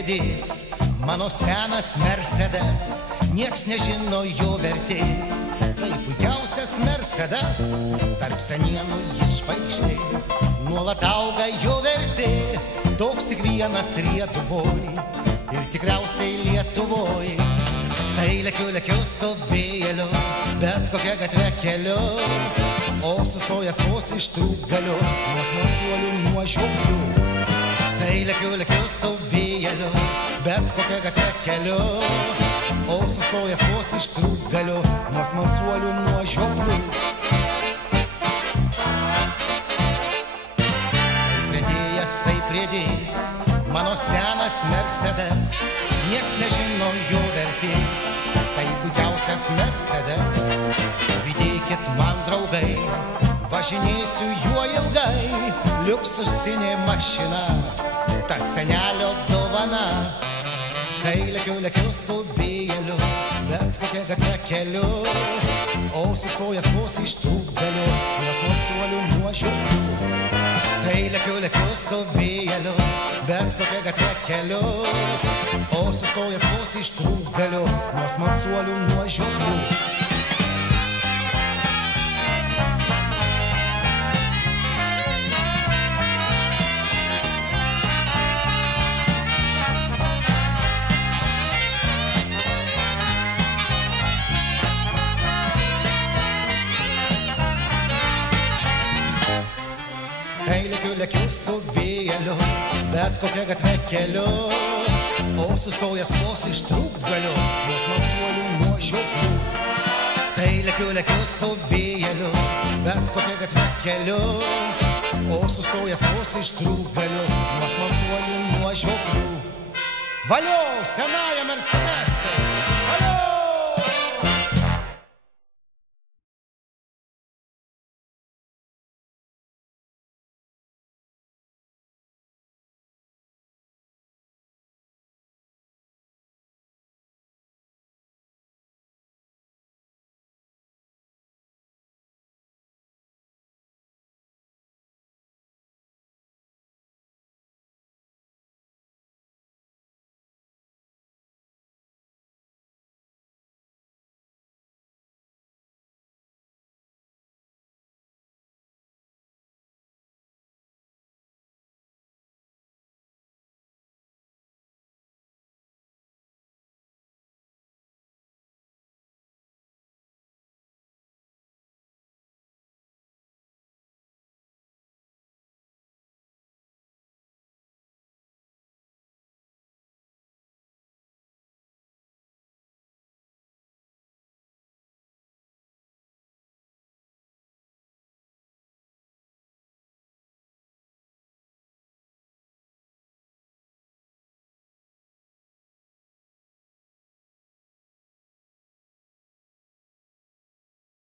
priedės, mano senas Mercedes, nieks nežino jo vertės. Tai puikiausias Mercedes, tarp senienų jis žvaigždė, nuolat auga jo vertė, toks tik vienas Lietuvoj ir tikriausiai Lietuvoj. Tai lekiu su vėjeliu, bet kokia gatvė keliu, o sustojęs vos ištrūk galiu nuo smalsuolių, nuo žioplių. Tai lekiu su vėjeliu, bet kokia gatvė keliu, o sustojęs vos ištrūk galiu nuo smalsuolių, nuo žioplių. Tai priedės, mano senas Mercedes, nieks nežino jo vertės. Tai puikiausias Mercedes, pavydėkit man draugai, važinėsiu juo ilgai, liuksusinė mašina, ta senelio dovana. Tai lekiu su vėjeliu, bet kokia gatvė keliu, o sustojęs vos ištrūk galiu nuo smalsuolių, nuo žioplių. Tai lekiu su vėjeliu, bet kokia gatvė keliu, o sustojęs vos ištrūk galiu nuo smalsuolių, nuo žioplių. Tai lekiu su vėjeliu, bet kokia gatvė keliu, o sustojęs vos ištrūkt galiu nuo smalsuolių, nuo žioplių. Tai lekiu su vėjeliu, bet kokia gatvė keliu, o sustojęs vos ištrūkt galiu nuo smalsuolių, nuo žioplių. Valio, senąja Mercedesai! Valio!